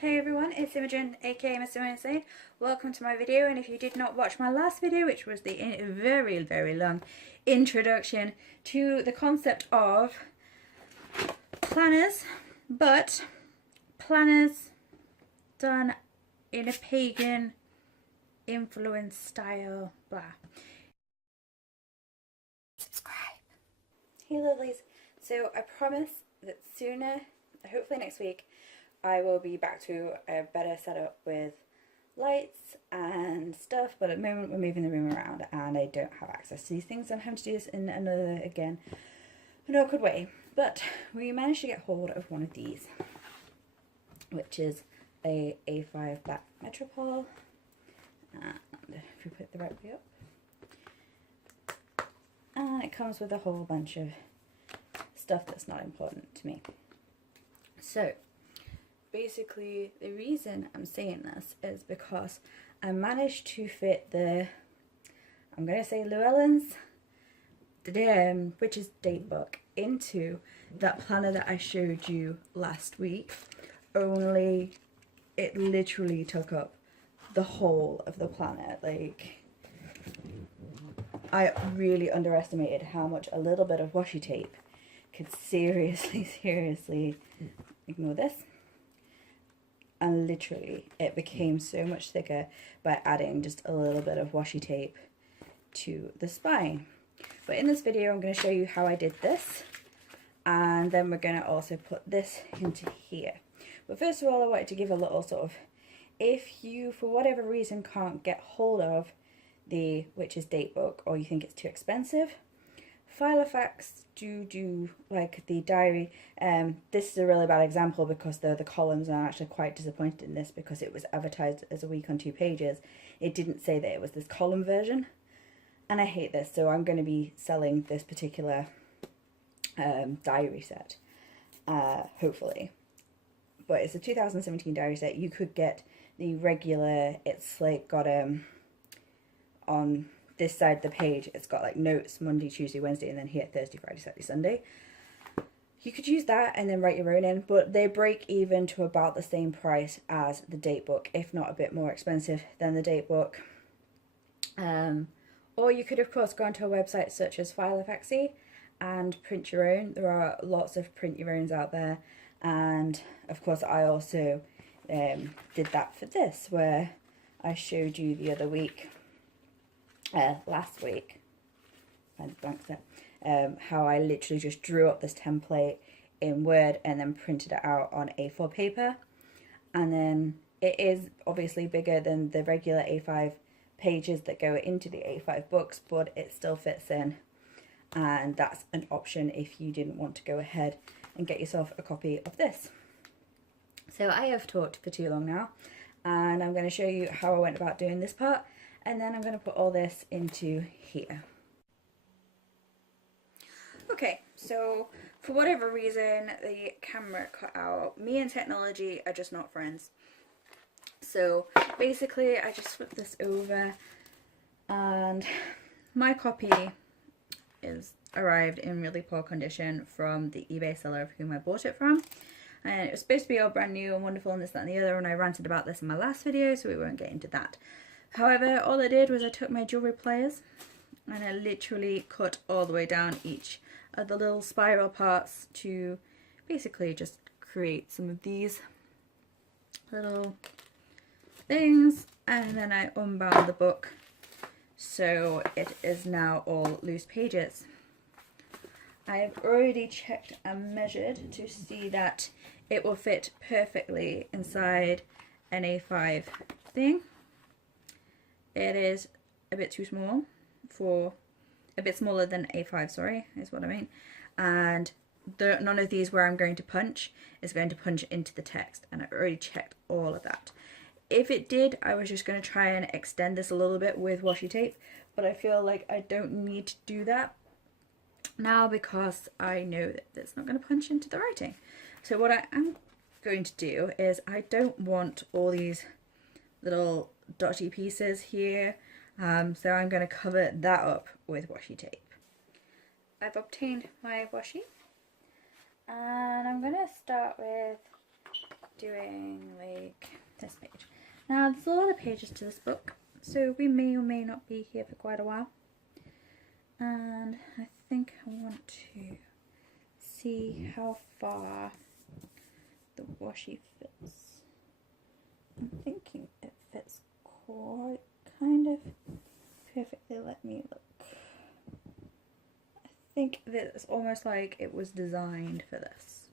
Hey everyone, it's Imogen aka missimoinsane. Welcome to my video, and if you did not watch my last video, which was the very long introduction to the concept of planners, but planners done in a pagan influence style, blah. Subscribe. Hey lovelies, so I promise that sooner, hopefully next week, I will be back to a better setup with lights and stuff, but at the moment we're moving the room around and I don't have access to these things. I'm having to do this in another, again, an awkward way. But we managed to get hold of one of these, which is a A5 black Metropol. And if we put it the right way up, and it comes with a whole bunch of stuff that's not important to me. So basically, the reason I'm saying this is because I managed to fit the, I'm going to say Llewellyn's, which is Datebook, into that planner that I showed you last week, only it literally took up the whole of the planner. Like, I really underestimated how much a little bit of washi tape could seriously, ignore this, and literally it became so much thicker by adding just a little bit of washi tape to the spine. But in this video I'm going to show you how I did this, and then we're going to also put this into here. But first of all, I wanted to give a little sort of, if you for whatever reason can't get hold of the which is Datebook, or you think it's too expensive, Filofax do like the diary. This is a really bad example because the columns, are actually quite disappointed in this because it was advertised as a week on 2 pages. It didn't say that it was this column version, and I hate this, so I'm going to be selling this particular diary set, hopefully. But it's a 2017 diary set. You could get the regular, it's like got on this side of the page, it's got like notes Monday, Tuesday, Wednesday, and then here Thursday, Friday, Saturday, Sunday. You could use that and then write your own in, but they break even to about the same price as the Datebook, if not a bit more expensive than the Datebook. Or you could of course go onto a website such as Filofax and print your own. There are lots of print your owns out there, and of course I also did that for this, where I showed you the other week, last week, how I literally just drew up this template in Word and then printed it out on A4 paper. And then it is obviously bigger than the regular A5 pages that go into the A5 books, but it still fits in, and that's an option if you didn't want to go ahead and get yourself a copy of this. So I have talked for too long now, and I'm going to show you how I went about doing this part, and then I'm going to put all this into here. Okay, so for whatever reason the camera cut out. Me and technology are just not friends. So basically I just flipped this over, and my copy is arrived in really poor condition from the eBay seller of whom I bought it from. And it was supposed to be all brand new and wonderful and this, that and the other, and I ranted about this in my last video, so we won't get into that. However, all I did was I took my jewellery pliers and I literally cut all the way down each of the little spiral parts to basically just create some of these little things, and then I unbound the book so it is now all loose pages. I have already checked and measured to see that it will fit perfectly inside an A5 thing. It is a bit too small for, a bit smaller than A5, sorry, is what I mean. And none of these where I'm going to punch is going to punch into the text, and I've already checked all of that. If it did, I was just going to try and extend this a little bit with washi tape, but I feel like I don't need to do that now because I know that it's not going to punch into the writing. So what I am going to do is, I don't want all these little dotty pieces here, so I'm going to cover that up with washi tape. I've obtained my washi, and I'm going to start with doing like this page. Now there's a lot of pages to this book, so we may or may not be here for quite a while. And I think I want to see how far the washi fits. I'm thinking it fits quite kind of perfectly. Let me look. I think that it's almost like it was designed for this.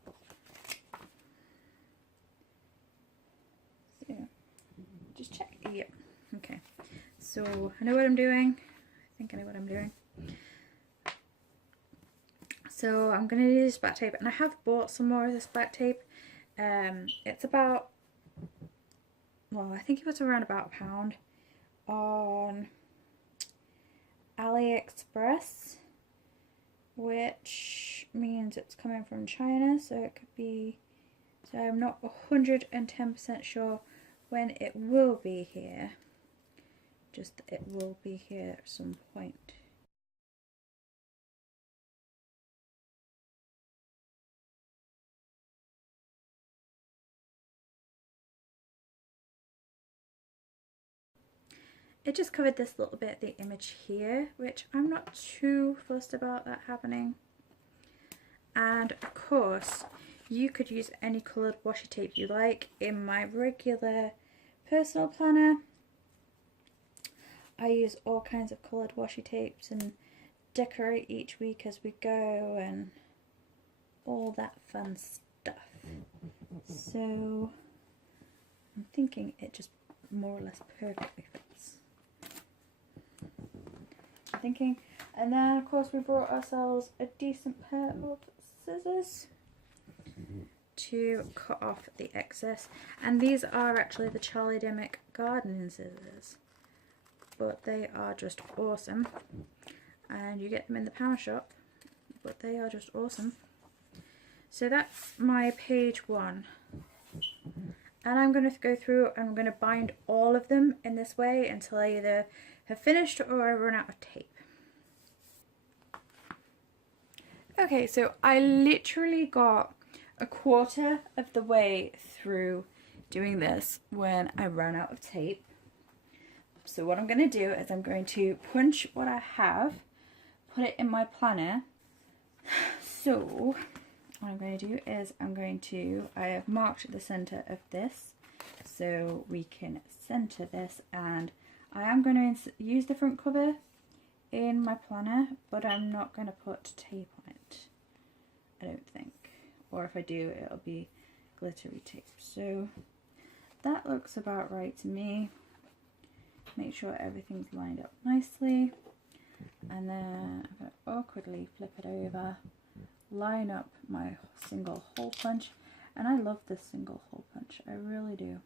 So just check. Yep. Okay. So I know what I'm doing. I think I know what I'm doing. So I'm going to do this black tape, and I have bought some more of this black tape. It's about, well, I think it was around about £1 on AliExpress, which means it's coming from China, so it could be, so I'm not 110% sure when it will be here, just that it will be here at some point. It just covered this little bit of the image here, which I'm not too fussed about that happening. And of course, you could use any coloured washi tape you like. In my regular personal planner, I use all kinds of coloured washi tapes and decorate each week as we go and all that fun stuff. So I'm thinking it just more or less perfectly fits. Thinking, and then of course we brought ourselves a decent pair of scissors to cut off the excess, and these are actually the Charlie Dimmock gardening scissors, but they are just awesome, and you get them in the power shop, but they are just awesome. So that's my page 1, and I'm going to go through and I'm going to bind all of them in this way until I either have finished or I run out of tape. Okay, so I literally got a quarter of the way through doing this when I ran out of tape. So what I'm going to do is I'm going to punch what I have, put it in my planner. So what I'm going to do is I have marked the center of this so we can center this, and I am going to use the front cover in my planner, but I'm not going to put tape on it, I don't think, or if I do it'll be glittery tape. So that looks about right to me. Make sure everything's lined up nicely, and then I'm going to awkwardly flip it over, line up my single hole punch, and I love this single hole punch, I really do.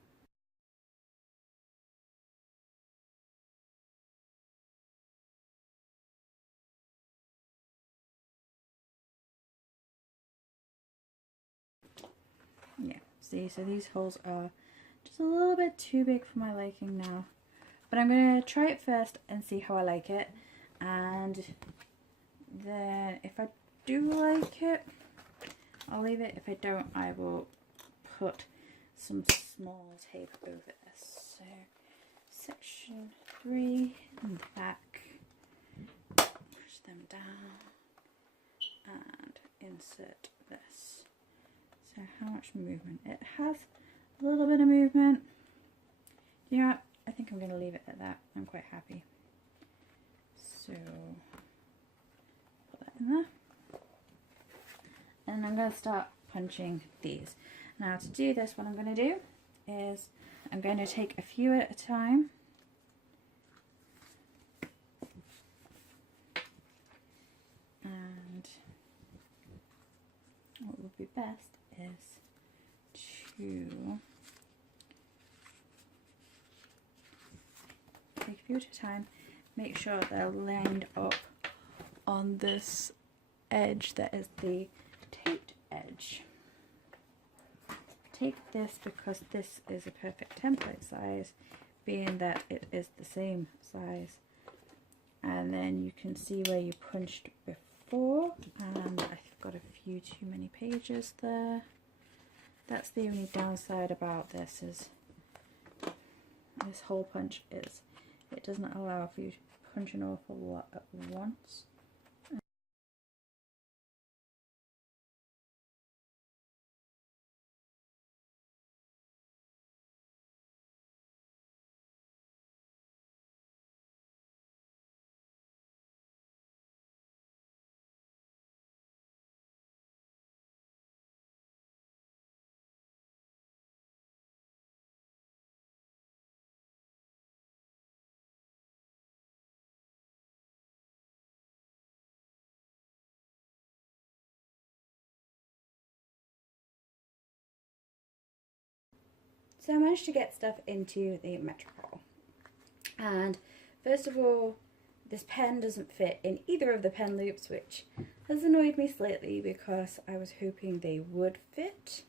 Yeah, see, so these holes are just a little bit too big for my liking now, but I'm going to try it first and see how I like it, and then if I do like it I'll leave it. If I don't, I will put some small tape over this. So section 3 in the back, push them down and insert this. So how much movement? It has a little bit of movement. Yeah, I think I'm going to leave it at that. I'm quite happy. So put that in there. And I'm going to start punching these. Now to do this, what I'm going to do is I'm going to take a few at a time. And what would be best is to take a few at a time, make sure they're lined up on this edge that is the taped edge. Take this because this is a perfect template size, being that it is the same size, and then you can see where you punched before, and I've got a few too many pages there. That's the only downside about this, is this hole punch is it doesn't allow for you to punch an awful lot at once. So I managed to get stuff into the Metropol, and first of all, this pen doesn't fit in either of the pen loops, which has annoyed me slightly because I was hoping they would fit.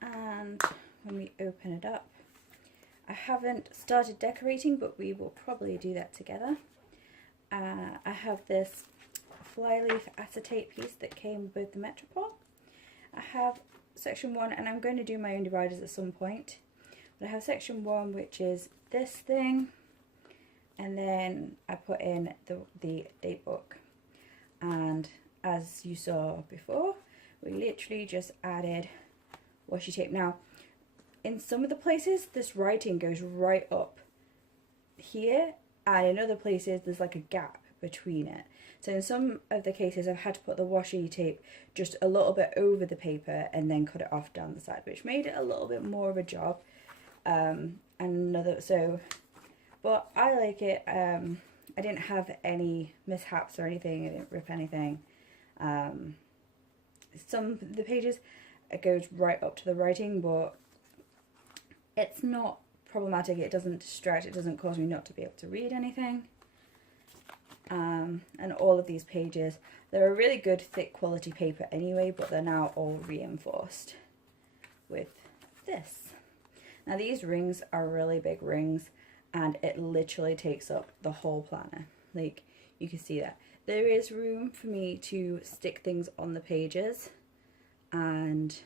And when we open it up, I haven't started decorating, but we will probably do that together. I have this flyleaf acetate piece that came with the Metropol. I have section 1, and I'm going to do my own dividers at some point, but I have section 1, which is this thing, and then I put in the Datebook, and as you saw before, we literally just added washi tape. Now in some of the places this writing goes right up here, and in other places there's like a gap between it. So in some of the cases I've had to put the washi tape just a little bit over the paper and then cut it off down the side, which made it a little bit more of a job. But I like it. I didn't have any mishaps or anything. I didn't rip anything. Some of the pages it goes right up to the writing, but it's not problematic. It doesn't distract. It doesn't cause me not to be able to read anything. And all of these pages, they're a really good thick quality paper anyway, but they're now all reinforced with this. Now these rings are really big rings, and it literally takes up the whole planner. Like, you can see that. There is room for me to stick things on the pages and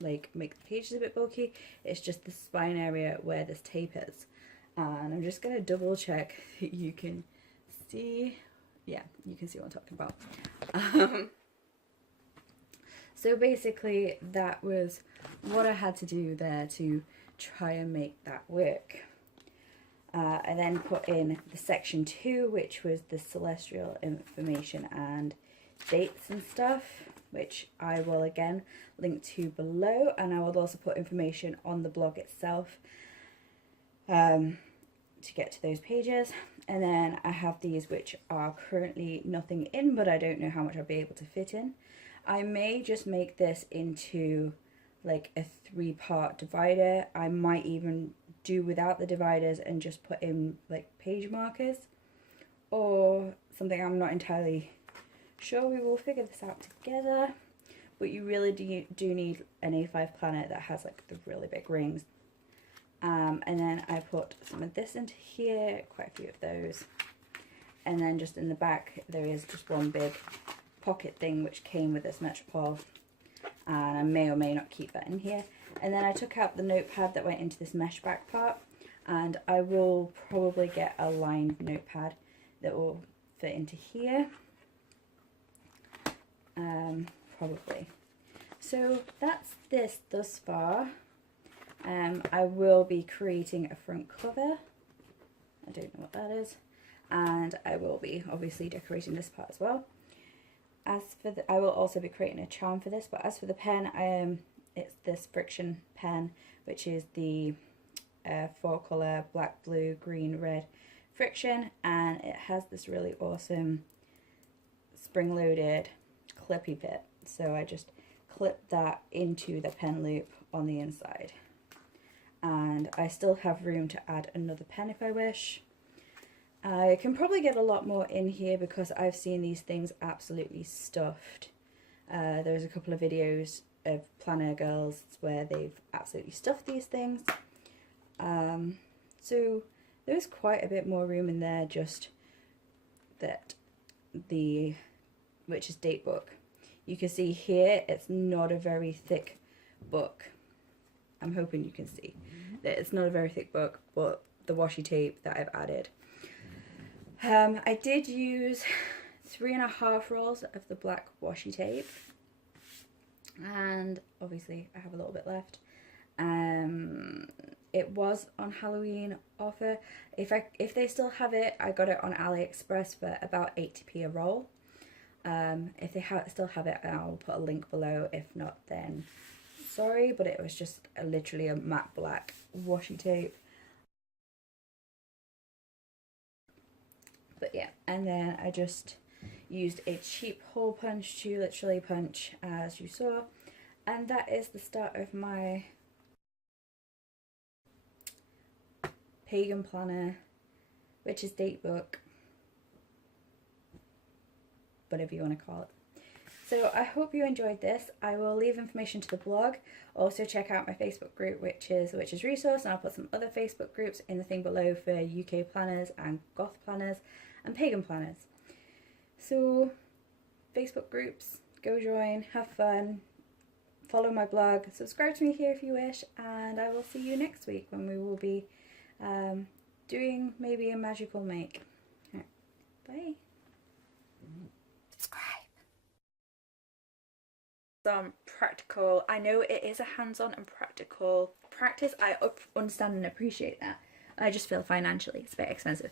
like make the pages a bit bulky. It's just the spine area where this tape is. And I'm just going to double check that you can see. Yeah, you can see what I'm talking about. So basically that was what I had to do there to try and make that work. I then put in the section 2, which was the celestial information and dates and stuff, which I will again link to below, and I will also put information on the blog itself to get to those pages. And then I have these which are currently nothing in, but I don't know how much I'll be able to fit in. I may just make this into like a 3-part divider. I might even do without the dividers and just put in like page markers or something. I'm not entirely sure. We will figure this out together, but you really do need an A5 planner that has like the really big rings. And then I put some of this into here, quite a few of those, and then just in the back there is just one big pocket thing which came with this Metropol, and I may or may not keep that in here. And then I took out the notepad that went into this mesh back part, and I will probably get a lined notepad that will fit into here, probably. So that's this thus far. I will be creating a front cover. I don't know what that is, and I will be obviously decorating this part as well. As for I will also be creating a charm for this, but as for the pen, it's this friction pen, which is the 4-color black, blue, green, red friction, and it has this really awesome spring-loaded clippy bit. So I just clip that into the pen loop on the inside. And I still have room to add another pen if I wish. I can probably get a lot more in here because I've seen these things absolutely stuffed. There's a couple of videos of planner girls where they've absolutely stuffed these things. So there's quite a bit more room in there, just that which is Datebook. You can see here it's not a very thick book. I'm hoping you can see that it's not a very thick book, but the washi tape that I've added. I did use 3.5 rolls of the black washi tape, and obviously I have a little bit left. It was on Halloween offer. If they still have it, I got it on AliExpress for about 80p a roll. If they still have it, I'll put a link below. If not, then sorry, but it was just literally a matte black washi tape. But yeah, and then I just used a cheap hole punch to literally punch, as you saw, and that is the start of my Pagan planner, which is Datebook, whatever you want to call it. So I hope you enjoyed this. I will leave information to the blog. Also check out my Facebook group, which is Resource, and I'll put some other Facebook groups in the thing below for UK planners and goth planners and pagan planners. So Facebook groups, go join, have fun, follow my blog, subscribe to me here if you wish, and I will see you next week when we will be doing maybe a magical make. Right. Bye. Subscribe. Some practical, I know it is a hands-on and practical practice. I understand and appreciate that. I just feel financially it's a bit expensive.